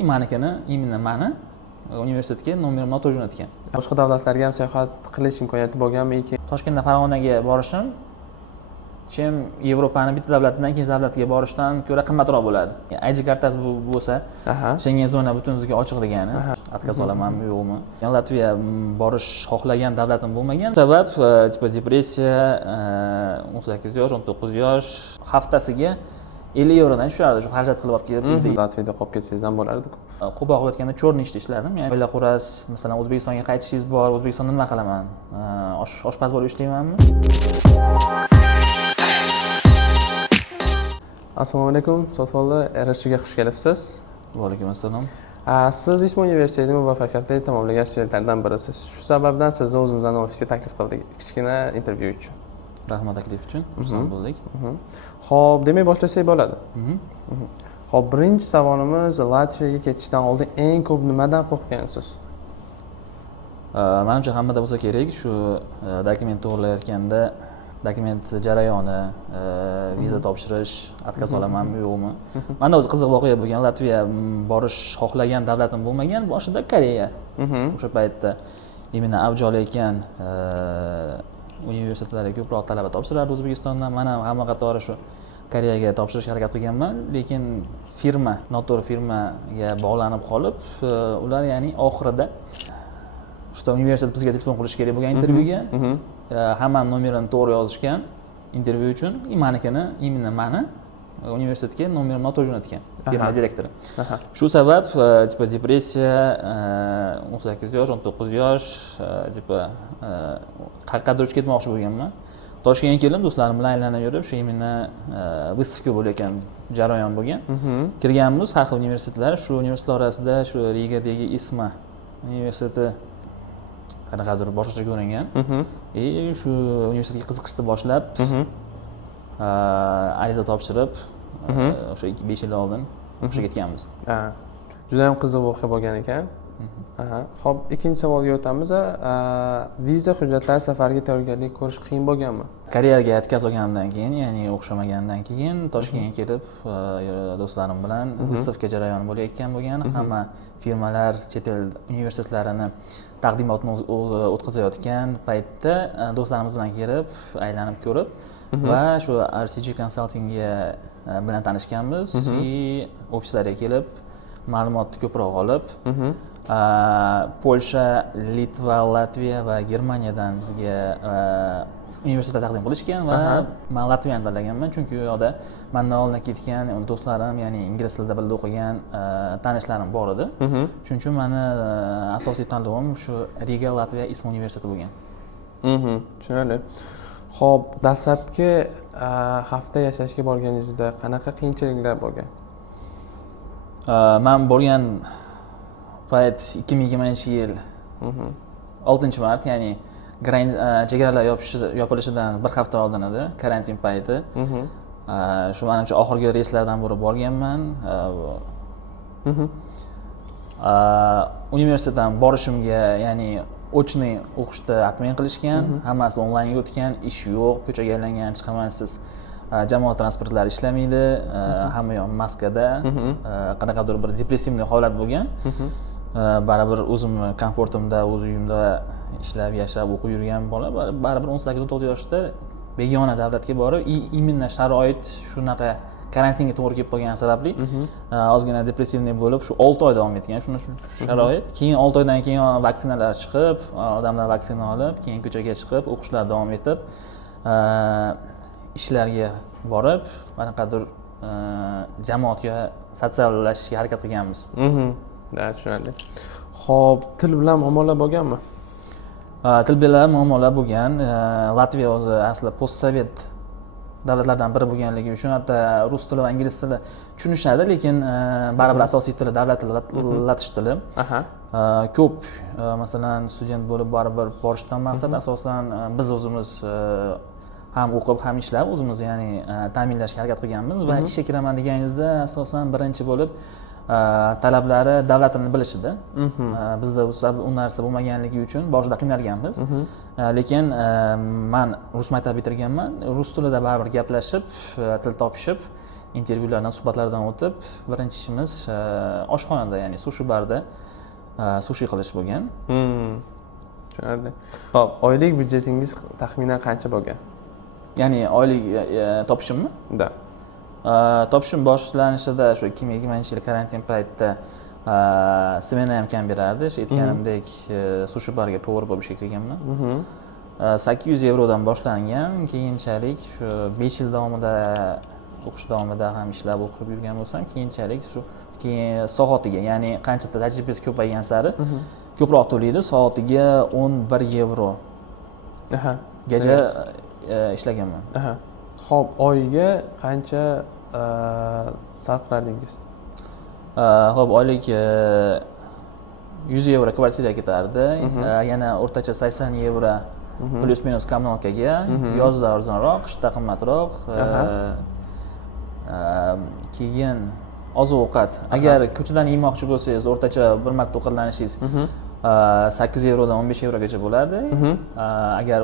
и manikini именно mani universitetga nomerimni o'tib jo'natgan. Boshqa davlatlarga ham sayohat qilish imkoniyati bo'lganmi? Toshkentdan Farg'onaga borishim chem Yevropani bitta davlatdan ikkinchi davlatga borishdan ko'ra qimmatroq bo'ladi. ID kartasi bo'lsa, Schengen zona butunizga ochiq degani. Atkaz olamanmi, yo'qmi? Latviya borish xohlagan davlatim bo'lmagan. Sabab depressiya, 18 yosh, 19 yosh, haftasiga 50 yevrodan tushadi. Shu xarajat qilib olib kelib, Latviyada qolib ketsangiz ham bo'lardi-ku. Qo'boq o'tganda cho'rni ishda ishlardim. Ya'ni oila qurasiz, masalan, O'zbekistonga qaytishingiz bor, O'zbekistonda nima qilaman? Oshpaz bo'lib ishlaymanmi? Assalomu alaykum. So'zvoldi RRChga xush kelibsiz. Va alaykum assalom. Siz ISMO universitetini muvaffaqiyatli tamomlagan studentlardan birisiz. Shu sababdan sizni o'zimizning ofisga taklif qildik. Kichkina intervyu uchun. Rahmat taklif uchun. Xursand bo'ldik. Xo'p, demak boshlasak bo'ladi. Xo'p, birinchi savolimiz Latviyaga ketishdan oldin eng ko'p nimadan qo'rqgansiz? Menimcha hammada bo'lsa kerak, shu dokument to'g'rilayotganda dokument jarayoni, viza topshirish, atkaz olamanmi, yo'qmi? Menda o'zi qiziq voqea bo'lgan. Latviya borish xohlagan davlatim bo'lmagan, boshida Koreya. O'sha paytda imенно avj olayotgan universitetlarga ko'proq talaba topshirardi O'zbekistondan. Men ham hamma qatori shu Koreyaga topshirishga harakat qilganman, lekin firma, noto'g'ri firmaga bog'lanib qolib, ular ya'ni oxirida что universitet bizga telefon qilish kerak bo'lgan intervyuga, hamma nomerini to'g'ri yozishgan intervyu uchun, manikini именно mani universitetga nomerimni o'tib jo'natgan firma direktori. Shu sabab depressiya, 18 yosh, 19 yosh, qayergadir uchib ketmoqchi bo'lganman. Toshkentga kelib, do'stlarim bilan aylanib yurib, shu именно выставка bo'layotgan jarayon bo'lgan. Kirganmiz har xil universitetlar, shu universitetlar orasida shu Rigadagi ISMO universiteti qanaqadir boshqacha ko'ringan. Shu universitetga qiziqishni boshlab, ariza topshirib, o'sha 5 yil oldin o'sha ketganmiz. Juda ham qiziq voqea bo'lgan ekan. Xo'p, ikkinchi savolga o'tamiz. Viza hujjatlari safariga tayyorgarlik ko'rish qiyin bo'lganmi? Koreyaga atkaz olgandan keyin, ya'ni o'xshamagandan keyin Toshkentga kelib, do'stlarim bilan выставка jarayoni bo'layotgan bo'lgan. Hamma firmalar chet el universitetlarini taqdimotni o'tkazayotgan paytda do'stlarimiz bilan kelib, aylanib ko'rib va shu RCG Consultingga bilan tanishganmiz. Ofislarga kelib, ma'lumotni ko'proq olib, Polsha, Litva, Latviya va Germaniyadan bizga universitet taqdim qilishgan va men Latviyani tanlaganman, chunki u yoqda mendan oldin ketgan do'stlarim, ya'ni ingliz tilida birga o'qigan tanishlarim bor edi. Shuning uchun meni asosiy tanlovim shu Riga Latviya ISMO universiteti bo'lgan. Tushunarli. Xo'p, dastlabki hafta yashashga borganingizda qanaqa qiyinchiliklar bo'lgan? Men borgan payt 2020-yil 6-mart, ya'ni chegaralar yopilishidan bir hafta oldin edi, karantin payti. Shu menimcha oxirgi reyslardan biri borganman. Universitetdan borishimga, ya'ni ochniy o'qishda atmen qilishgan, hammasi onlaynga o'tgan, ish yo'q, ko'chaga aylangan, chiqamansiz. Jamoat transportlari ishlamaydi, hamma yoq maskada, qanaqadir bir depressivniy holat bo'lgan. Baribir o'zimni komfortimda, o'z uyimda ishlab, yashab, o'qib yurgan bola, baribir 18-19 yoshda begona davlatga borib, именно sharoit shunaqa karantinga to'g'ri kelib qolgani sababli ozgina depressivniy bo'lib, shu 6 oy davom etgan shu sharoit. Keyin 6 oydan keyin vaksinalar chiqib, odamlar vaksina olib, keyin ko'chaga chiqib, o'qishlar davom etib, ishlarga borib, qanaqadir jamoatga sotsiallashishga harakat qilganmiz. Tushunarli. Xo'p, til bilan muammolar bo'lganmi? Til bilan muammolar bo'lgan. Latviya o'zi asli postsovet davlatlardan biri bo'lganligi uchun hatto rus tili va ingliz tili tushunishadi, lekin baribir asosiy tili davlat tili, latish tili. Ko'p masalan student bo'lib baribir borishdan maqsad asosan biz o'zimiz ham o'qib, ham ishlab, o'zimiz ya'ni ta'minlashga harakat qilganmiz va ishga kiraman deganingizda asosan birinchi bo'lib talablari davlat tilini bilishida. Bizda u narsa bo'lmaganligi uchun boshida qiynalganmiz. Lekin men rus maktabi bitirganman. Rus tilida baribir gaplashib, til topishib, intervyulardan, suhbatlardan o'tib, birinchi ishimiz oshxonada, ya'ni sushi barda sushi qilish bo'lgan. Tushunarli. Xo'p, oylik byudjetingiz taxminan qancha bo'lgan? Ya'ni oylik topishimmi? Da. Topishim boshlanishida shu 2020-yil karantin paytida smena ham kam berardi. Aytganimdek, sushi barga povar bo'lib ishga kirganman. 800 yevrodan boshlangan, keyinchalik shu 5 yil davomida o'qish davomida ham ishlab o'qib yurgan bo'lsam, keyinchalik shu soatiga, ya'ni qancha tajribasi ko'paygan sari ko'proq to'laydi, soatiga 11 yevro gacha ishlaganman. Xo'p, oyiga qancha sarf qilardingiz? Xo'p, oylik 100 yevro kvartiraga ketardi, yana o'rtacha 80 yevro plus minus kommunalkaga, yozda arzonroq, qishda qimmatroq. Keyin oziq-ovqat. Agar ko'chadan yemoqchi bo'lsangiz, o'rtacha bir marta ovqatlanishingiz 8 yevrodan 15 yevrogacha bo'ladi. Agar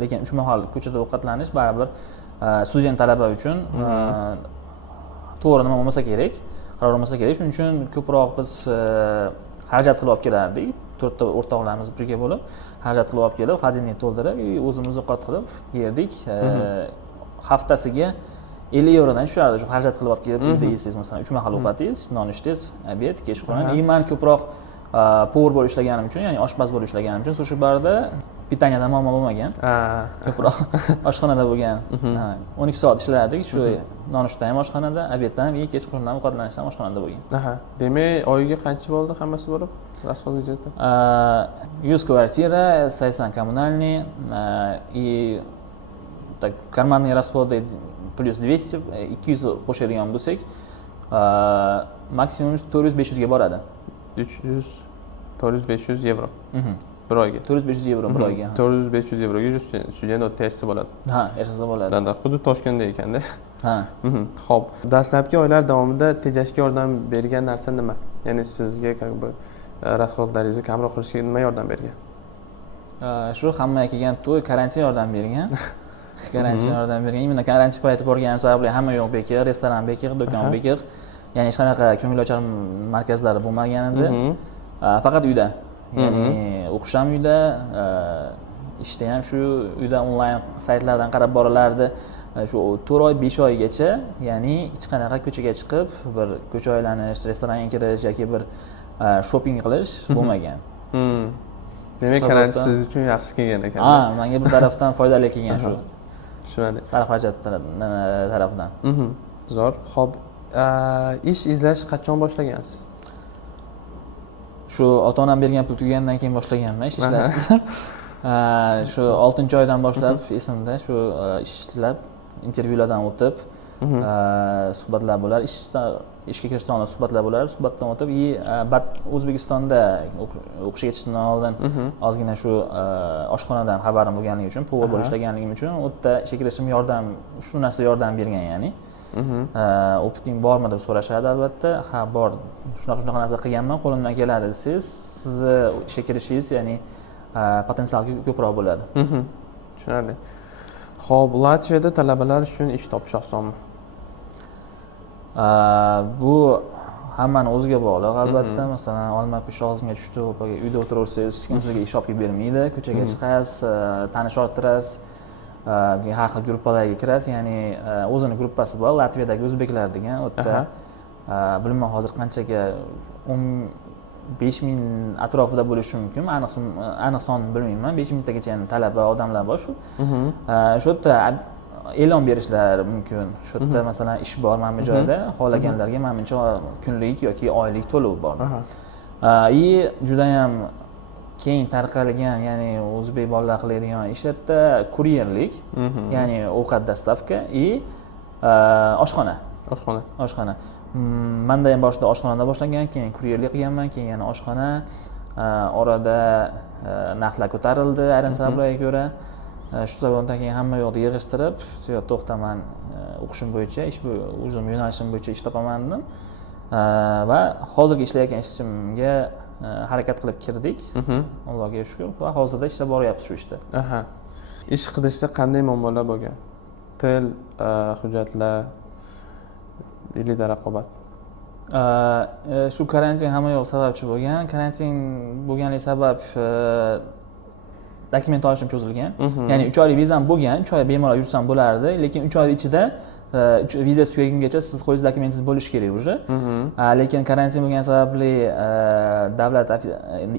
lekin 3 mahal ko'chada ovqatlanish baribir student talaba uchun to'g'ri nima bo'lmasa kerak, qaror bo'lmasa kerak. Shuning uchun ko'proq biz xarajat qilib olib kelardik. 4 ta o'rtoqlarimiz birga bo'lib xarajat qilib olib kelib, xazinaga to'ldirib, o'zimiz ovqat qilib yerdik. Haftasiga 50 yevrodan tushadi shu xarajat qilib olib kelib, uyda yeysiz, masalan 3 mahal ovqatingiz, nonushtangiz, obed, kechqurun. Men ko'proq povar bo'lib ishlaganim uchun, ya'ni oshpaz bo'lib ishlaganim uchun sushi barda pitaniyadan muammo bo'lmagan. Ko'proq oshxonada bo'lgan. 12 soat ishlardik, shu nonushta ham oshxonada, obed ham, kechqurun ham ovqatlanish ham oshxonada bo'lgan. Demak, oyiga qancha bo'ldi hammasi bo'lib? Расход byudjeti? 100 квартира, 60 коммунальные, и так карманные расходы plus 200, 200 qo'shadigan bo'lsak, maksimum 400-500 ga boradi. 400-500 yevro. Bir oyga. 400-500 yevro bir oyga. 400-500 yevroga student o'tkazsa bo'ladi. Yashasa bo'ladi. Xuddi Toshkentda ekanda. Xo'p, dastlabki oylar davomida tejashga yordam bergan narsa nima? Ya'ni sizga расходlaringizni kamroq qilishga nima yordam bergan? Shu hammaga kelgan to'y karantin yordam bergan. Karantin yordam bergan. Mana karantin payti borganim sababli hamma yo'q bekor, restoran bekor, do'kon bekor. Ya'ni hech qanaqa ko'ngilochar markazlari bo'lmagan edi. Faqat uyda. Ya'ni o'qish ham uyda, ishda ham shu uyda onlayn saytlardan qarab borilardi. Shu 4 oy, 5 oygacha, ya'ni hech qanaqa ko'chaga chiqib, bir ko'cha aylanish, restoranga kirish yoki bir shopping qilish bo'lmagan. Demak, karantin siz uchun yaxshi kelgan ekan. Menga bir tarafdan foydali kelgan shu. Tushunarli. Sarf xarajat tarafdan. Zo'r. Xo'p, ish izlash qachon boshlagansiz? Shu ota-onam bergan pul tugagandan keyin boshlaganman ish izlashni. Shu 6-oydan boshlab esimda shu ishlab, intervyulardan o'tib, suhbatlar bo'lar, ishga kirishdan oldin suhbatlar bo'lar, suhbatdan o'tib, O'zbekistonda o'qishga ketishdan oldin ozgina shu oshxonadan xabarim bo'lganligi uchun, povor bo'lib ishlaganligim uchun, u yerda ishga kirishim shu narsa yordam bergan, ya'ni. Opiting bormi deb so'rashadi albatta. Ha, bor. Shunaqa narsa qilganman, qo'limdan keladi desangiz, sizni ishga kirishingiz, ya'ni potensial ko'proq bo'ladi. Tushunarli. Xo'p, Latviyada talabalar uchun ish topish osonmi? Bu hammani o'ziga bog'liq albatta. Masalan, Olma-Opa shog'izmga tushdi, uyda o'tiraversangiz, hech kim sizga ish olib bermaydi. Ko'chaga chiqasiz, tanish orttirasiz, har xil gruppalarga kirasiz. Ya'ni o'zini gruppasi bor, Latviyadagi o'zbeklar degan. U yerda bilmayman hozir qanchaga 5000 atrofida bo'lishi mumkin. Aniq sonini bilmayman. 5000 tagacha talaba odamlar bor shu. Shu yerda e'lon berishlari mumkin. Shu yerda masalan ish bor mana bu joyda, xohlaganlarga mana buncha kunlik yoki oylik to'lov bor. Juda ham keng tarqalgan, ya'ni o'zbek bolalar qiladigan ish yerda kuryerlik, ya'ni ovqat dostavka oshxona. Oshxona. Menda ham boshida oshxonada boshlagan, keyin kuryerlik qilganman, keyin yana oshxona. Orada narxlar ko'tarildi ayrim sabablarga ko'ra. Shu sababdan keyin hamma yoqni yig'ishtirib, to'xtaman, o'qishim bo'yicha, o'zim yo'nalishim bo'yicha ish topaman dedim. Va hozirgi ishlayotgan ishimga harakat qilib kirdik. Allohga shukr. Va hozirda ishlab boryapmiz shu ishda. Ish qilishda qanday muammolar bo'lgan? Til, hujjatlar yilida raqobat? Shu karantin hamma yoq sababchi bo'lgan. Karantin bo'lganlik sabab dokument olishim cho'zilgan. Ya'ni 3 oylik vizam bo'lgan, 3 oy bemalol yursam bo'lardi, lekin 3 oy ichida viza tugagungacha siz qo'lingizda dokumentingiz bo'lishi kerak уже. Lekin karantin bo'lgani sababli davlat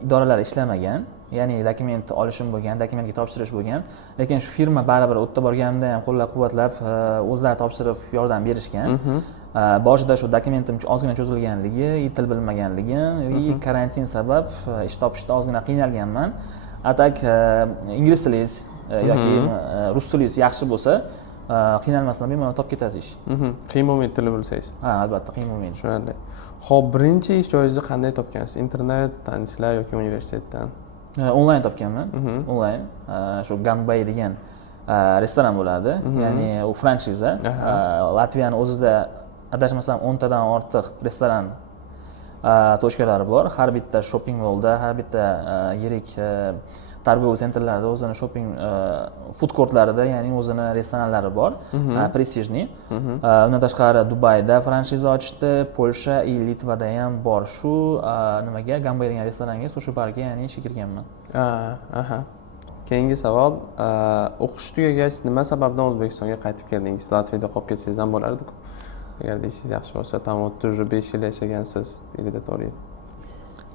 idoralari ishlamagan. Ya'ni dokument olishim bo'lgan, dokumentga topshirish bo'lgan. Lekin shu firma baribir u yerda borganimda ham qo'llab-quvvatlab o'zlari topshirib yordam berishgan. Boshida shu dokumentim ozgina cho'zilganligi, til bilmaganligim va karantin sabab ish topishda ozgina qiynalganman. Atak ingliz tilingiz yoki rus tilingiz yaxshi bo'lsa, qiynalmasdan bemalol topib ketasiz ish. Qiyin bo'lmaydi tilni bilsangiz. Ha, albatta qiyin bo'lmaydi. Tushunarli. Xo'p, birinchi ish joyingizni qanday topgansiz? Internet, tanishlar yoki universitetdan? Onlayn topganman. Onlayn. Shu Gambay degan restoran bo'ladi. Ya'ni u franchiza. Latviyaning o'zida adashmasam 10 tadan ortiq restoran to'shkalari bor. Har bitta shopping mallda, har bitta yirik tarbiyaviy sentrlarda o'zini shopping food courtlarida, ya'ni o'zini restoranlari bor, prestijniy. Undan tashqari Dubayda franchiza ochdi, Polsha va Litvada ham bor. Shu nimaga Gambay degan restoranga, shu barga, ya'ni ishga kirganman. Keyingi savol, o'qish tugagach nima sababdan O'zbekistonga qaytib keldingiz? Latviyada qolib ketsangiz ham bo'lardi-ku. Agar ishingiz yaxshi bo'lsa, tam 35 yil yashagansiz, yilida 4 yil.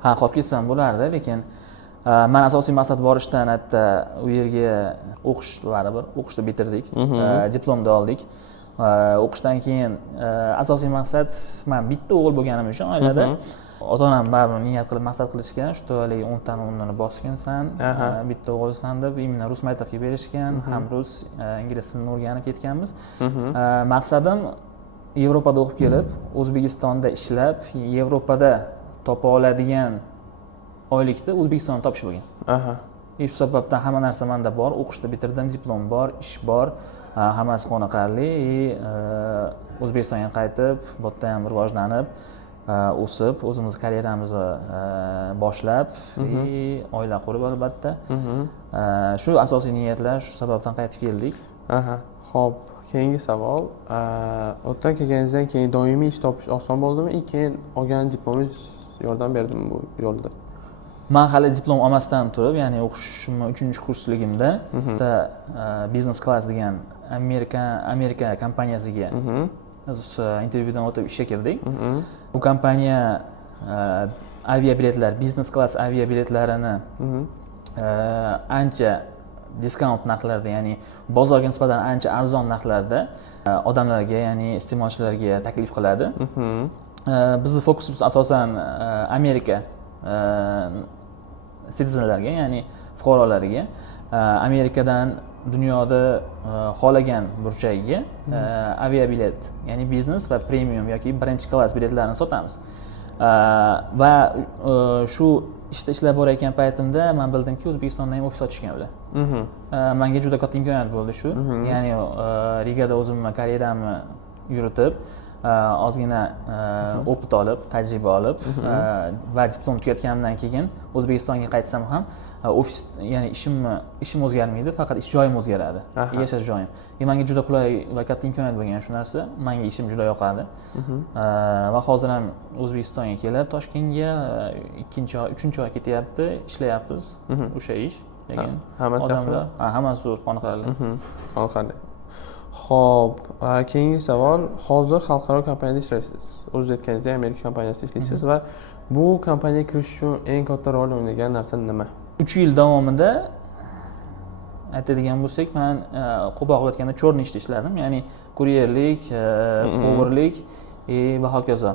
Ha, qolib ketsam bo'lardi, lekin men asosiy maqsad borishdan hatto u yerga o'qishni bitirdik, diplomni oldik. O'qishdan keyin asosiy maqsad, men bitta o'g'il bo'lganim uchun oilada ota-onam baribir niyat qilib maqsad qilishgan, shu tufayli 10 tadan 10 bosgansan, bitta o'g'ilsan deb imенно rus maktabiga berishgan, ham rus, ingliz tilini o'rganib ketganmiz. Maqsadim Yevropada o'qib kelib, O'zbekistonda ishlab, Yevropada topa oladigan oylikda O'zbekistonda topish bo'lgan. Shu sababdan hamma narsa menda bor, o'qishni bitirdim, diplom bor, ish bor, hammasi qoniqarli. O'zbekistonga qaytib, bu yerda ham rivojlanib, o'sib, o'zimiz karyeramizni boshlab, oila qurib albatta. Shu asosiy niyatlar, shu sababdan qaytib keldik. Xo'p, keyingi savol, o'tdan kelganingizdan keyin doimiy ish topish oson bo'ldimi? Keyin olgan diplomingiz yordam berdimi bu yo'lda? Men hali diplom olmasdan turib, ya'ni o'qishim 3-kursligimda Business Class degan Amerika kompaniyasiga intervyudan o'tib ishga kirdik. Bu kompaniya aviabiletlar, Business Class aviabiletlarini ancha diskount narxlarda, ya'ni bozorga nisbatan ancha arzon narxlarda odamlarga, ya'ni iste'molchilarga taklif qiladi. Bizning fokusimiz asosan Amerika citizenlarga, ya'ni fuqarolariga, Amerikadan dunyoda xohlagan burchagiga aviabilet, ya'ni biznes va premium yoki birinchi klass biletlarni sotamiz. Va shu ishda ishlab borayotgan paytimda men bildimki, O'zbekistonda ham ofis ochishgan ular. Menga juda katta imkoniyat bo'ldi shu. Ya'ni Rigada o'zimni karyeramni yuritib, ozgina opit olib, tajriba olib va diplom tugatganimdan keyin O'zbekistonga qaytsam ham ofis, ya'ni ishim o'zgarmaydi, faqat ish joyim o'zgaradi, yashash joyim. Menga juda qulay va katta imkoniyat bo'lgan shu narsa. Menga ishim juda yoqadi. Va hozir ham O'zbekistonga kelib, Toshkentga 3-oy ketyapti, ishlayapmiz o'sha ish. Lekin odamlar hammasi zo'r, qoniqarli. Qoniqarli. Xo'p, keyingi savol, hozir xalqaro kompaniyada ishlaysiz. O'zingiz aytganingizdek, Amerika kompaniyasida ishlaysiz va bu kompaniyaga kirish uchun eng katta rol o'ynagan narsa nima? 3 yil davomida aytadigan bo'lsak, men qo'pol aytganda chorniy ishda ishladim, ya'ni kuryerlik, powerlik va hokazo.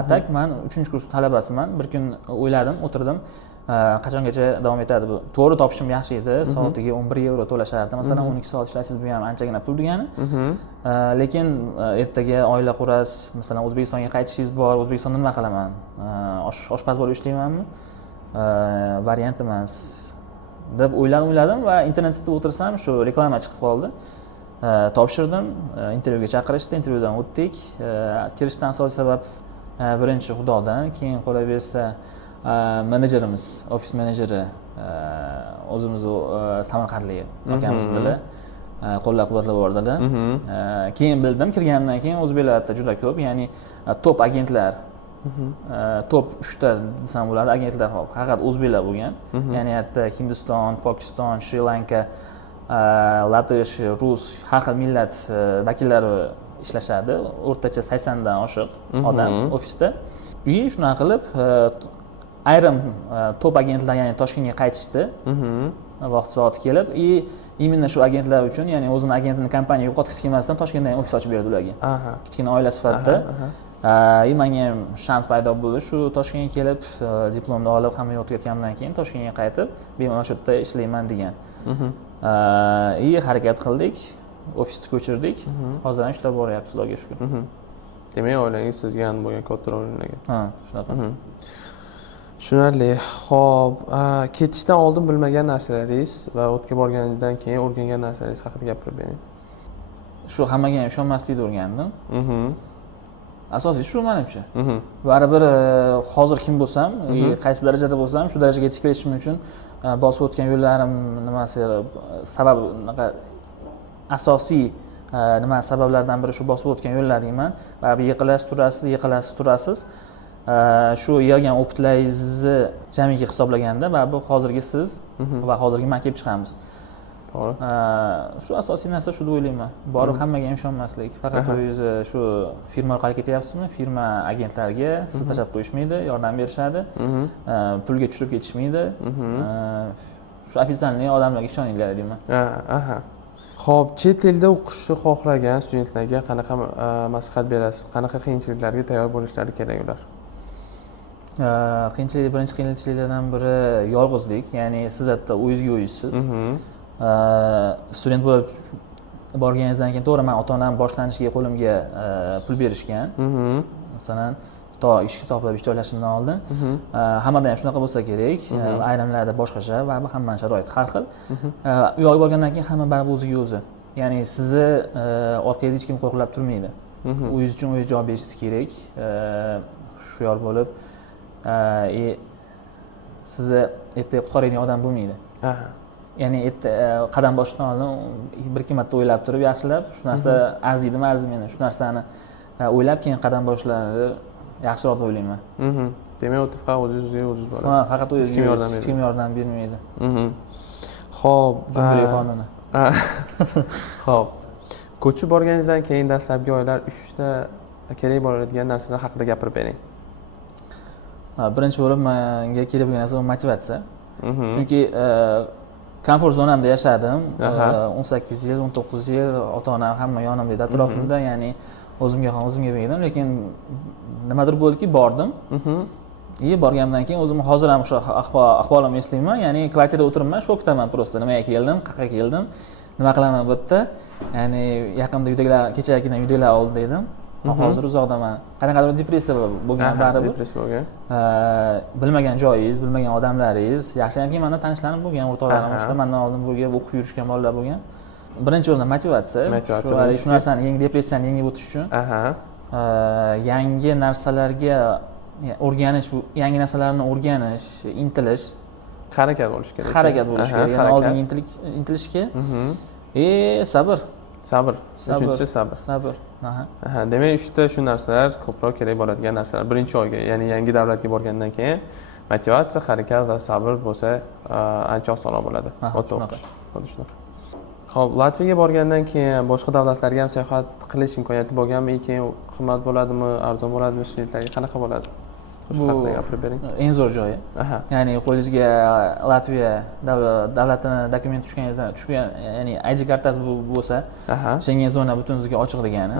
Atak men 3-kurs talabasiman. Bir kun o'yladim, o'tirdim, qachongacha davom etadi bu? To'g'ri topishim yaxshi edi, soatiga 11 euro to'lashardi. Masalan, 12 soat ishlaysiz, bu ham anchagina pul degani. Lekin ertaga oila qurasiz, masalan, O'zbekistonga qaytishingiz bor, O'zbekistonda nima qilaman? Oshpaz bo'lib ishlaymanmi? Variant emas deb o'yladim va internetda o'tirsam, shu reklama chiqib qoldi. Topshirdim, intervyuga chaqirishdi, intervyudan o'tdik. Kirishdan asosiy sabab birinchi Xudodan, keyin qolaversa menejerimiz, ofis menejeri o'zimiz Samarqandlik akamiz bilan qo'llab-quvvatlab yubordilar. Keyin bildim, kirgandan keyin o'zbeklarda juda ko'p, ya'ni top agentlar, top 3 ta desam bo'ladi, agentlar faqat o'zbeklar bo'lgan. Ya'ni hatto Hindiston, Pokiston, Shri Lanka, Latish, Rus, har xil millat vakillari ishlashadi. O'rtacha 80 dan oshiq odam ofisda. Shunaqa qilib ayrim top agentlar ya'ni Toshkentga qaytishdi. Vaqt soati kelib, именно shu agentlar uchun, ya'ni o'zini agentini kompaniya yo'qotgisi kelmasdan Toshkentda ham ofis ochib berdi ularga. Kichkina oila sifatida. Menga ham shans paydo bo'ldi. Shu Toshkentga kelib, diplomni olib, hamma yo'q ketgandan keyin Toshkentga qaytib, bemalol shu yerda ishlayman degan. Harakat qildik, ofisni ko'chirdik. Hozir ham ishlab boryapmiz, Xudoga shukr. Demak, oilangiz sizga ham bo'lgan katta rol o'ynagan. Shunaqa. Tushunarli. Xo'p, ketishdan oldin bilmagan narsalaringiz va o'tga borganingizdan keyin o'rgangan narsalaringiz haqida gapirib bering. Shu hammaga ham ishonmaslikni o'rgandim. Asosiy shu menimcha. Baribir hozir kim bo'lsam, qaysi darajada bo'lsam, shu darajaga yetib kelishim uchun bosib o'tgan yo'llarim nimasi sabab asosiy sabablardan biri shu bosib o'tgan yo'llar deyman. Baribir yiqilasiz, turasiz. Shu yig'ilgan o'qitlaringizni jamiki hisoblaganda baribir hozirgi siz va hozirgi men kelib chiqamiz. To'g'ri. Shu asosiy narsa shu deb o'ylayman. Borib hammaga ham ishonmaslik. Faqat o'zingiz shu firma orqali ketyapsizmi? Firma agentlariga sizni tashlab qo'yishmaydi, yordam berishadi. Pulga tushirib ketishmaydi. Shu ofitsialniy odamlarga ishoninglar deyman. Xo'p, chet elda o'qishni xohlagan studentlarga qanaqa maslahat berasiz? Qanaqa qiyinchiliklarga tayyor bo'lishlari kerak ular? Birinchi qiyinchiliklardan biri yolg'izlik, ya'ni siz hatto o'zingizga o'zingizsiz. Student bo'lib borganingizdan keyin to'g'ri, men ota-onam boshlanishiga qo'limga pul berishgan. Masalan, ishga topilib ish joylashimdan oldin. Hammada ham shunaqa bo'lsa kerak. Ayrimlarda boshqacha va hamma sharoit har xil. U yoqqa borgandan keyin hamma baribir o'ziga o'zi. Ya'ni sizni orqangizda hech kim qo'riqlab turmaydi. O'zingiz uchun o'zingiz javob berishingiz kerak. Shu yor bo'lib, sizni ertaga qutqaradigan odam bo'lmaydi. Ya'ni qadam bosishdan oldin bir-ikki marta o'ylab turib, yaxshilab, shu narsa arziydimi, arzimaydi. Shu narsani o'ylab keyin qadam boshlashni yaxshiroq deb o'ylayman. Demak, o'tib o'zingizga o'zingiz borasiz. Faqat o'zingizga hech kim yordam bermaydi. Xo'p, Jumhuriyat qonuni. Xo'p. Ko'chib borganingizdan keyin dastlabki oylar 3 ta kerak bo'ladigan narsalar haqida gapirib bering. Birinchi bo'lib menga kerak bo'lgan narsa motivatsiya. Chunki komfort zonamda yashadim. 18 yil, 19 yil ota-onam hamma yonimda edi, atrofimda, ya'ni o'zimga berdim, lekin nimadir bo'ldiki, bordim. Borgandan keyin o'zimni hozir ham o'sha ahvolimni eslayman, ya'ni kvartirada o'tiribman, shokdaman prosta. Nimaga keldim, qayerga keldim, nima qilaman bu yerda? Ya'ni yaqinda uydagilar, kechagina uydagilar oldida edim. Hozir uzoqdaman. Qanaqadir depressiya bo'lgan baribir. Depressiya bo'lgan. Bilmagan joyingiz, bilmagan odamlaringiz, yaxshiyamki menda tanishlarim bo'lgan, o'rtoqlarim, boshqa mendan oldin bo'lgan, o'qib yurishgan bolalar bo'lgan. Birinchi o'rinda motivatsiya. Shu narsani depressiyani yengib o'tish uchun. Yangi narsalarga o'rganish, yangi narsalarni o'rganish, intilish, harakat bo'lish kerak. Harakat bo'lish kerak. Ya'ni oldinga intilishga. Sabr. Uchinchisi sabr. Demak, 3 ta shu narsalar ko'proq kerak bo'ladigan narsalar. Birinchi oyga, ya'ni yangi davlatga borgandan keyin motivatsiya, harakat va sabr bo'lsa, ancha osonroq bo'ladi. Xuddi shunaqa. Xo'p, Latviyaga borgandan keyin boshqa davlatlarga ham sayohat qilish imkoniyati bo'lganmi? Keyin qimmat bo'ladimi, arzon bo'ladimi, studentlarga qanaqa bo'ladi? Shu haqida gapirib bering. Eng zo'r joyi. Ya'ni qo'lingizga Latviya davlatini dokumenti tushgan, ya'ni ID kartasi bo'lsa, Schengen zona butunizga ochiq degani.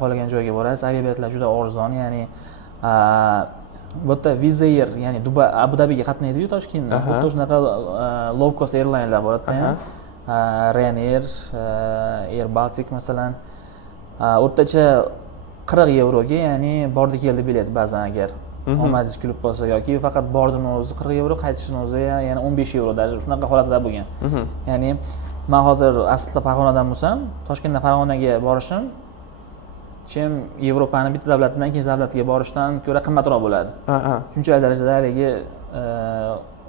Xohlagan joyga borasiz. Aviabiletlar juda arzon, ya'ni bu yerda Wizz Air, ya'ni Abu Dabiga qatnaydi-yu Toshkentdan. Xuddi shunaqa low cost airlinelar bor yerda. Ryanair, Air Baltic masalan. O'rtacha 40 yevroga, ya'ni bordi keldi bilet ba'zan agar omadingiz kulib qolsa yoki faqat bordini o'zi 40 yevro, qaytishini o'zi yana 15 yevro darajada shunaqa holatlar bo'lgan. Ya'ni men hozir aslida Farg'onadan bo'lsam, Toshkentdan Farg'onaga borishim Yevropani bitta davlatdan ikkinchi davlatga borishdan ko'ra qimmatroq bo'ladi. Shunchalik darajada haligi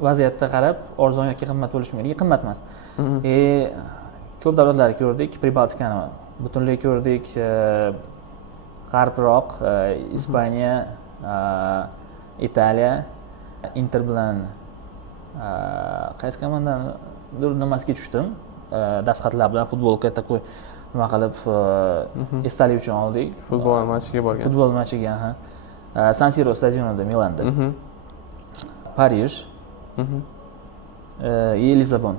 vaziyatga qarab arzon yoki qimmat bo'lishi mumkin. Qimmat emas. ko'p davlatlarni ko'rdik, Pribaltikani butunlay ko'rdik. G'arbroq Ispaniya, Italiya, Inter bilan qaysi komandanidir nimasiga tushdim. Dastxatlar bilan futbolka такой nima qilib esdalik uchun oldik. Futbol matchiga borgan. Futbol matchiga, San Siro stadionida Milanda. Parij, Lisabon.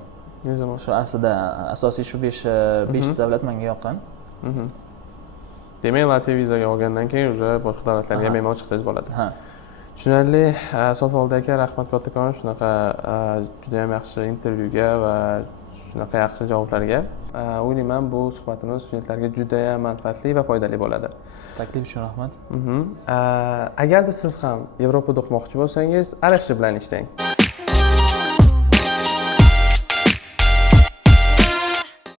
Shu aslida asosiy shu 5 davlat menga yoqqan. Demak, Latviya vizaga olgandan keyin уже boshqa davlatlarga bemalol chiqsangiz bo'ladi. Tushunarli. Sofolda aka, rahmat kattakon shunaqa juda ham yaxshi intervyuga va shunaqa yaxshi javoblarga. O'ylayman bu suhbatimiz studentlarga juda ham manfaatli va foydali bo'ladi. Taklif uchun rahmat. Agarda siz ham Yevropada o'qimoqchi bo'lsangiz, Arashi bilan ishlang.